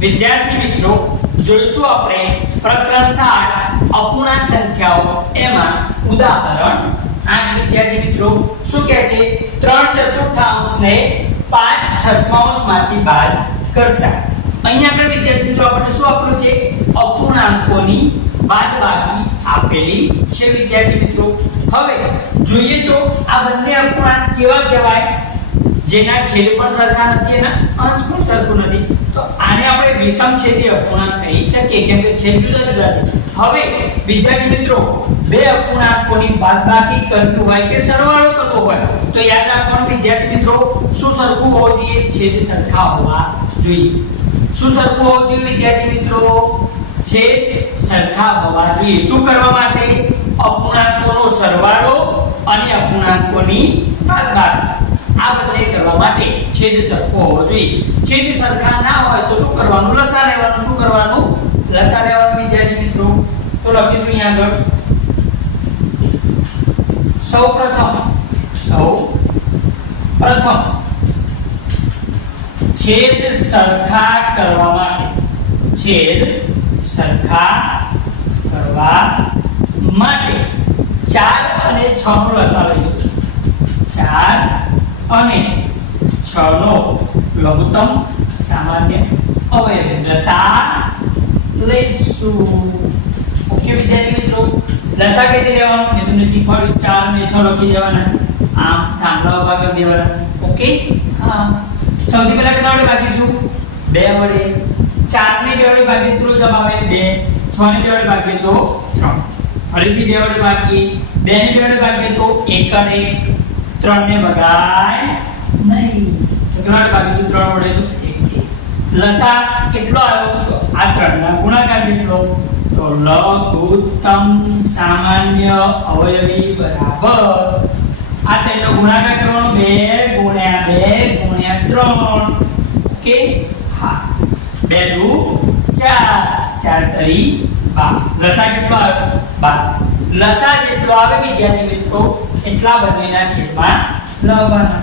વિદ્યાર્થી મિત્રો, જોઈશું આપણે પ્રકરણ 7 અપૂર્ણાંક સંખ્યાઓ. એમાં ઉદાહરણ 8 વિદ્યાર્થી મિત્રો, શું કહે છે? 3 ચતુર્થાંશને 5 છઠ્ઠાંશમાંથી બાદ કરતા. અહીંયા આગળ વિદ્યાર્થી મિત્રો, આપણને શું આપણું છે? અપૂર્ણાંકોની બાદબાકી આપેલી છે વિદ્યાર્થી મિત્રો. હવે જોઈએ તો આ બંને અપૂર્ણાંક કેવા કહેવાય? જેના છેદ પણ સરખા નથી અને અંશ પણ સરખું નથી. તો આને આપણે વિષમ છેદી અપૂર્ણાંક કહી શકીએ, કેમ કે છેદ જુદા જુદા છે. હવે, વિદ્યાર્થી મિત્રો, બે અપૂર્ણાંકોની બાદબાકી કરવી હોય કે સરવાળો કરવો હોય, તો યાદ રાખવાનું વિદ્યાર્થી મિત્રો, શું સરખું હોવું જોઈએ? છેદ સરખા હોવા જોઈએ. શું સરખું હોવું જોઈએ વિદ્યાર્થી મિત્રો? છેદ સરખા હોવા જોઈએ. શું કરવા માટે? અપૂર્ણાંકોનો સરવાળો અને અપૂર્ણાંકોની બાદબાકી આ બંને કરવા માટે છેદ સરખો હોવો જોઈએ છેદ સરખા ના હોય તો શું કરવાનું? લસા લેવાનું શું કરવાનું? લસા લેવાનું વિદ્યાર્થી મિત્રો. તો લખીશું અહીંયા આગળ. સૌ પ્રથમ સૌ પ્રથમ છેદ સરખા કરવા માટે, છેદ સરખા કરવા માટે 4 અને 6 નો લસા લઈશું. 4 અને 6 નો લઘુત્તમ સામાન્ય અવયવ. લસા લઈશું ઓકે વિદ્યાર્થી મિત્રો, લસા કઈ લેવાનું મેં તમને શીખવાડ્યું, ચાર અને છ લખી દેવાના. આમ થાંભલા ઊભા કરી દેવાના. ઓકે? હા. સૌથી પહેલા કેટલા વડે ભાગીશું? બે વડે. ચાર ને બે વડે ભાગીએ તો જવાબ 2 6 ને બે વડે ભાગીએ તો ત્રણ. ફરીથી બે વડે ભાગીએ. બે ને બે વડે ભાગીએ તો એક અને ત્રણ ને ભગાય નહીં. કેટલા વડે ભાગીશું 3 વડે તો 1 લસા કેટલો આવ્યો તો આ 3 ગુણાકાર કેટલો? તો લઘુત્તમ સામાન્ય, અવયવી, બરાબર. ગુણાકાર કરવાનો 2 ગુણ્યા 2 ગુણ્યા 3 ઓકે? હા. બે, દુ 4 4 તરી 12 લસા કેટલો આવ્યો? 12 લસા જેટલો આવે વિદ્યાર્થી મિત્રો, એટલા બંનેના છેદમાં લખવાના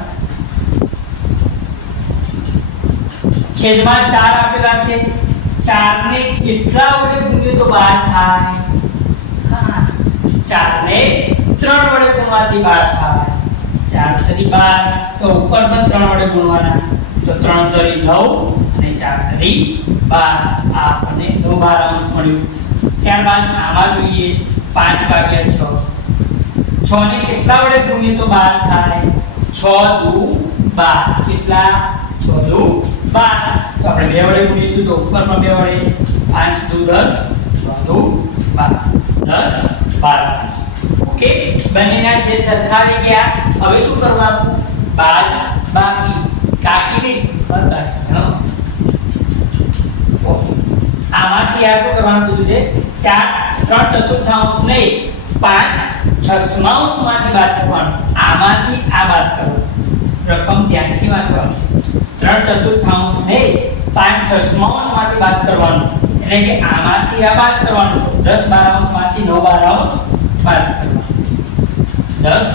છેદમાં 4 આપેલા છે. 4 ને કેટલા વડે ગુણીએ તો 12 થાય? હા. 4 ને 3 વડે ગુણવાથી 12 થાય. 4 તરી 12 તો ઉપર પણ 3 વડે ગુણવાના. તો 3 તરી 9 અને 4 તરી 12 આ આપણને 9 12 અંશ મળ્યું. ત્યારબાદ આમાં જોઈએ 5 ભાગ્યા 6 6 ને કેટલા વડે ગુણીએ તો 12 થાય? 6 દુ 12 કેટલા? 6 દુ 12 તો આપણે બે વડે ગુણીશું તો ઉપરમાં બે વડે પાંચ દુ 10 6 દુ બાર. દસ, બાર ઓકે? બંનેના છેદ સરખાવી ગયા. હવે શું કરવાનું? બાદ બાકી. બાકી ઓકે. આમાંથી આ શું કરવાનું કીધું છે? ચાર, ત્રણ ચતુર્થાંશ નહીં, પાંચ છસમાંશમાંથી બાદ કરવાનું. આમાંથી આ બાદ કરવાનું. રકમ ધ્યાનથી વાંચવાની ત્રણ ચતુર્થાંશ ને પાંચ છસમાંશમાંથી બાદ કરવાનું. એટલે કે આમાંથી આ બાદ કરવાનું. દસ બારાંશમાંથી નવ બારાંશ બાદ કરવાનું. દસ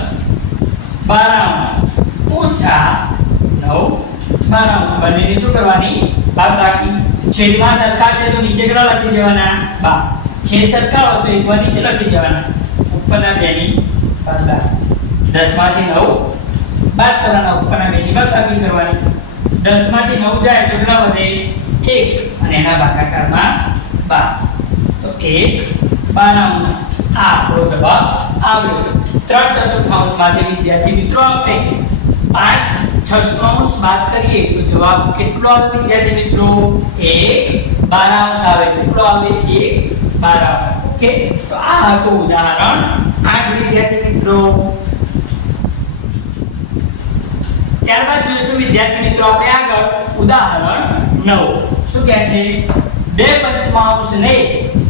બારાંશ ઓછા નવ બારાંશ બંનેની શું કરવાની? બાદ બાકી. છેદમાં સરખા છે તો નીચે કેટલા લખી દેવાના? બા. છેદ સરખા હોય તો એકવાર નીચે લખી દેવાના. ઉપરના બેની બાદ બાકી. દસમાંથી નવ બાદ કરવાના. ઉપરના બેની બાદ બાકી કરવાની. દસમાંથી નવ જાય કેટલા વધે? એક. અને એના ભાગાકારમાં બાર. તો એક બારાંશ આ આપણો જવાબ આવ્યો. ત્રણ ચતુર્થાંશ માટે વિદ્યાર્થી મિત્રો આપણે પાંચ છસમાંશ બાદ કરીએ તો જવાબ કેટલો આવે વિદ્યાર્થી મિત્રો? એક. બારાંશ આવે કેટલો આવે? એક. બારાંશ ઓકે? તો આ હતું ઉદાહરણ આઠ વિદ્યાર્થી મિત્રો. ત્યારબાદ જોઈશું વિદ્યાર્થી મિત્રો આપણે આગળ ઉદાહરણ નવ. શું કહે છે? બે પંચમાંશ ને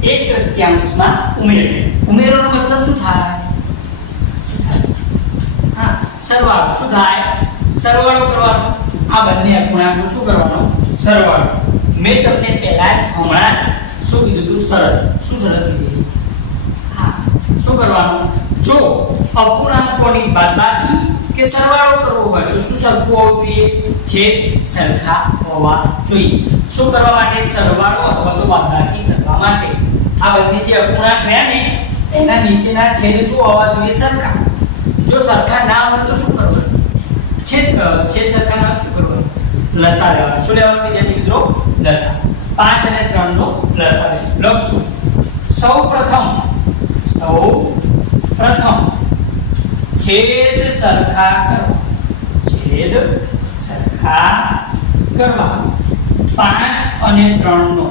એક તૃતીયાંશમાં ઉમેરવી. ઉમેરવાનો મતલબ શું થાય? શું થાય? હા, સરવાળો. શું થાય? સરવાળો કરવાનો. આ બંને અપૂર્ણાંકનો શું કરવાનો? સરવાળો. મેં તમને પહેલા હમણાં શું કીધું હતું? સરળ. શું સરળ કીધી હા, શું કરવાનું? જો અપૂર્ણાંકોની બાદબાકી કે સરવાળો કરવો હોય તો શું સરખું હોવું જોઈએ છેદ સરખા હોવા જોઈએ. શું કરવા માટે સરવાળો અથવા તો બાદબાકી કરવા માટે? આ બધી જે અપૂર્ણાંક રહ્યા ને, એના નીચેના છેદ શું હોવા જોઈએ? સરખા. જો સરખા ના હોય તો શું કરવાનું? છેદ છેદ સરખા ના શું કરવાનું? લસા લેવાનો. શું લેવાનો વિદ્યાર્થી મિત્રો? લસા. પાંચ અને ત્રણ નો લસા લખશું. સૌ પ્રથમ સૌ પ્રથમ છેદ સરખા કરો છેદ સરખા કરવા. 5 અને 3 નો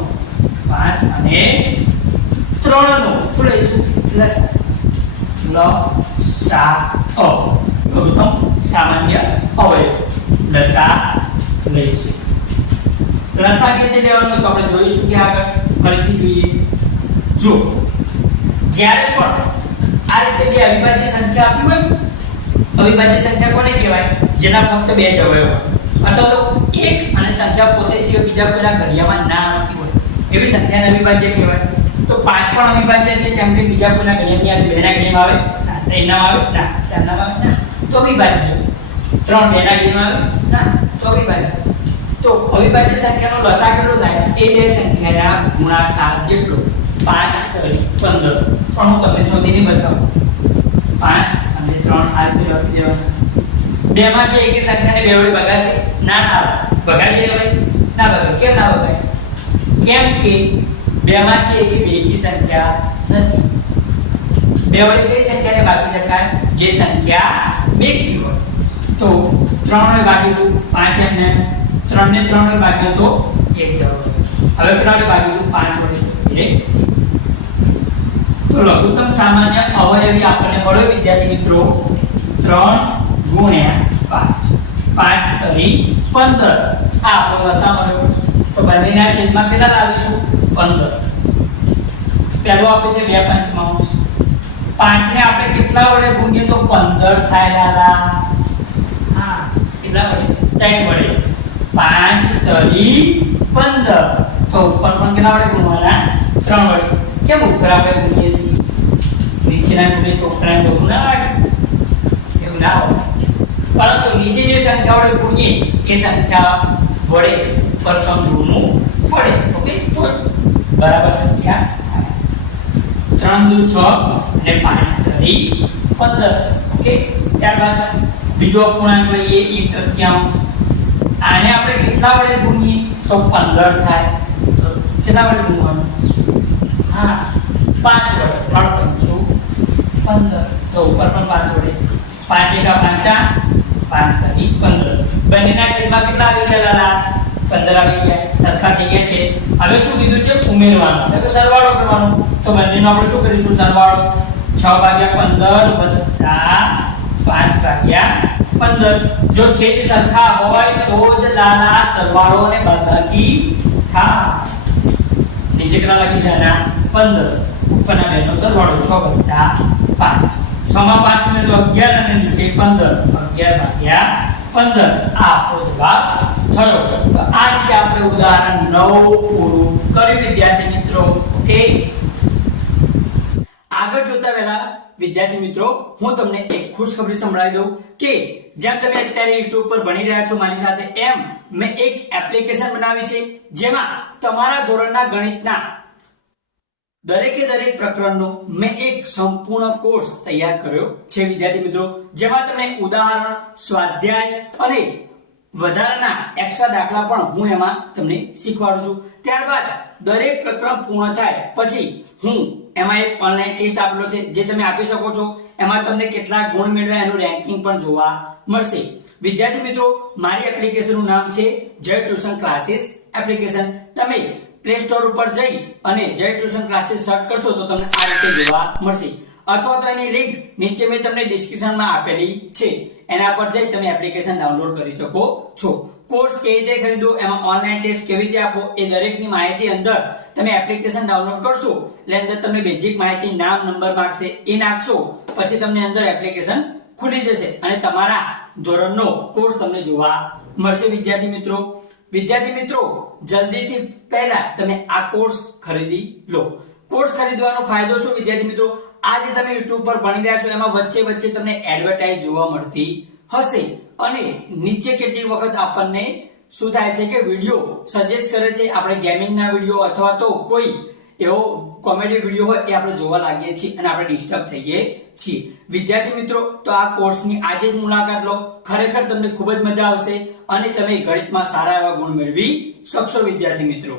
5 અને 3 નો શું લઈશું? લસા લઘુત્તમ સામાન્ય અવયવ. લસા લઈશું. લસા કેવી લેવાનો? તો આપણે જોઈ ચૂક્યા આગળ. ફરીથી જોઈએ. જો, જ્યારે પણ આ રીતે બે અવિભાજ્ય સંખ્યા આપી હોય અવિભાજ્ય સંખ્યા કોને કહેવાય? જેના ફક્ત બે અવયવ અથવા તો એક અને સંખ્યા પોતે સિવાય બીજા કોઈના ઘડિયામાં ના આવતી હોય. એવી સંખ્યાને અવિભાજ્ય કહેવાય. તો પાંચ પણ અવિભાજ્ય છે, કેમ કે બીજા કોઈના ઘડિયાની આ બેના ઘડિયામાં આવે, ના, ત્રણના આવે, ના, ચારના આવે, ના, તો અવિભાજ્ય. ત્રણ બેના ઘડિયામાં આવે, ના, તો અવિભાજ્ય. તો અવિભાજ્ય સંખ્યાનો લસા કેટલો થાય? એ બે સંખ્યાના ગુણાકાર જેટલો. પાંચ તરી 15 પણ હું તમને શોધીને બતાવું. 5 અને 3 આ રીતે લખી દેવાના બે માંથી એકી સંખ્યાને બે વડે ભગાશે. ના ના ભગાઈ દેવાય ના ભગાય. કેમ ના ભગાય? કેમ કે બે માંથી એકી બેકી સંખ્યા નથી. બે વડે કઈ સંખ્યાને ભાગી શકાય? જે સંખ્યા બેકી હોય. તો ત્રણ ને ભાગીશું પાંચ એમને. ત્રણ ને ત્રણ ને ભાગ્યો તો એક જવાબ. હવે કેટલા વડે ભાગીશું પાંચ વડે. એક તો લઘુત્તમ સામાન્ય અવયવી આપણને મળ્યો વિદ્યાર્થી મિત્રો? ત્રણ ગુણ્યા પાંચ. પાંચ તરી પંદર. આ આપણો તો બંનેના છેદમાં કેટલા લાવીશું? પંદર. પહેલો આપે છે આપણે કેટલા વડે ગુણીએ તો પંદર થાય હા, કેટલા ત્રણ વડે. પાંચ તરી પંદર. તો ઉપર કેટલા વડે ગુણવાના? ત્રણ વડે. કેમ ઉપર આપણે ગુણીએ છીએ? નીચેના ગુણે તો ના લાગે એવું ના હોય. પરંતુ નીચે જે સંખ્યા વડે ગુણીએ, એ સંખ્યા વડે ઉપર પણ પડે ઓકે? તો બરાબર સંખ્યા ત્રણ દુ છ અને પાંચ તરી પંદર. ઓકે? ત્યારબાદ બીજો અપૂર્ણાંક લઈએ એક તૃતીયાંશ. આને આપણે કેટલા વડે ગુણીએ? તો પંદર થાય. કેટલા વડે ગુણવાનું? હા, પાંચ વડે ત્રણ પંચું, પંદર, તો ઉપર પણ પાંચ વડે. પાંચ એકા પાંચા, પાંચ તરી પંદર. બંનેના છેદમાં કેટલા આવી ગયા લાલા? પંદર આવી ગયા, સરખા થઈ ગયા છે. હવે શું કીધું છે? ઉમેરવાનું. એટલે કે સરવાળો કરવાનો. તો બંનેનો આપણે શું કરીશું? સરવાળો. છ ભાગ્યા પંદર વત્તા પાંચ ભાગ્યા પંદર. જો છેદ સરખા હોય, તો જ લાલા સરવાળો અને બાદબાકી થાય નીચે કેટલા લખી દેવાના પંદર ઉપરના બેનો સરવાળો છ વત્તા પાંચ. છ માં પાંચ ઉમેરો તો અગિયાર અને નીચે પંદર. અગિયાર ભાગ્યા પંદર. આ જવાબ થયો. આ રીતે આપણે ઉદાહરણ નવ પૂરું કર્યું. વિદ્યાર્થી મિત્રો, ઓકે? આગળ જોતા પહેલા, વિદ્યાર્થી મિત્રો, હું તમને એક ખુશખબરી સંભળાવી દઉં કે જેમ તમે અત્યારે YouTube પર ભણી રહ્યા છો, મારી સાથે એમ મેં એક એપ્લિકેશન બનાવી છે, જેમાં તમારા ધોરણના ગણિતના દરેકે દરેક પ્રકરણનો મેં એક સંપૂર્ણ કોર્સ તૈયાર કર્યો છે, વિદ્યાર્થી મિત્રો, જેમાં તમને ઉદાહરણ, સ્વાધ્યાય અને વધારાના એક્સ્ટ્રા દાખલા પણ હું એમાં તમને શીખવાડું છું. ત્યારબાદ દરેક પ્રકરણ પૂર્ણ થાય પછી હું એમાં એક ઓનલાઈન ટેસ્ટ આપેલો છે, જે તમે આપી શકો છો. એમાં તમને કેટલા ગુણ મેળવ્યા એનું રેન્કિંગ પણ જોવા મળશે. વિદ્યાર્થી મિત્રો, મારી એપ્લિકેશનનું નામ છે જય ટ્યુશન ક્લાસીસ એપ્લિકેશન તમે પ્લે સ્ટોર ઉપર જઈ અને જય ટ્યુશન ક્લાસીસ સર્ચ કરશો તો તમને આ રીતે જોવા મળશે. અથવા તો એની લિંક નીચે મેં તમને ડિસ્ક્રિપ્શનમાં આપેલી છે. એના પર જઈ તમે એપ્લિકેશન ડાઉનલોડ કરી શકો છો. કોર્સ કેવી રીતે ખરીદો એમાં ઓનલાઈન ટેસ્ટ કેવી રીતે આપો એ દરેકની માહિતી અંદર તમે એપ્લિકેશન ડાઉનલોડ કરશો. એટલે અંદર તમને બેઝિક માહિતી, નામ નંબર માંગશે, એ નાખશો. પછી તમને અંદર એપ્લિકેશન ખુલી જશે અને તમારા ધોરણનો કોર્સ તમને જોવા મળશે. વિદ્યાર્થી મિત્રો વિદ્યાર્થી મિત્રો, જલ્દીથી પહેલા તમે આ કોર્સ ખરીદી લો. કોર્સ ખરીદવાનો ફાયદો શું, વિદ્યાર્થી મિત્રો? આજે તમે YouTube પર ભણી રહ્યા છો, એમાં વચ્ચે વચ્ચે તમને એડવર્ટાઇઝ જોવા મળતી હશે. અને નીચે કેટલી વખત આપણને શું થાય છે કે વીડિયો સજેસ્ટ કરે છે, આપણે ગેમિંગના વીડિયો અથવા તો કોઈ એવો કોમેડી વીડિયો હોય, એ આપણે જોવા લાગીએ છીએ અને આપણે ડિસ્ટર્બ થઈએ છીએ. વિદ્યાર્થી મિત્રો, તો આ કોર્સની આજે જ મુલાકાત લો. ખરેખર તમને ખૂબ જ મજા આવશે. અને તમે ગણિતમાં સારા એવા ગુણ મેળવી શકશો વિદ્યાર્થી મિત્રો.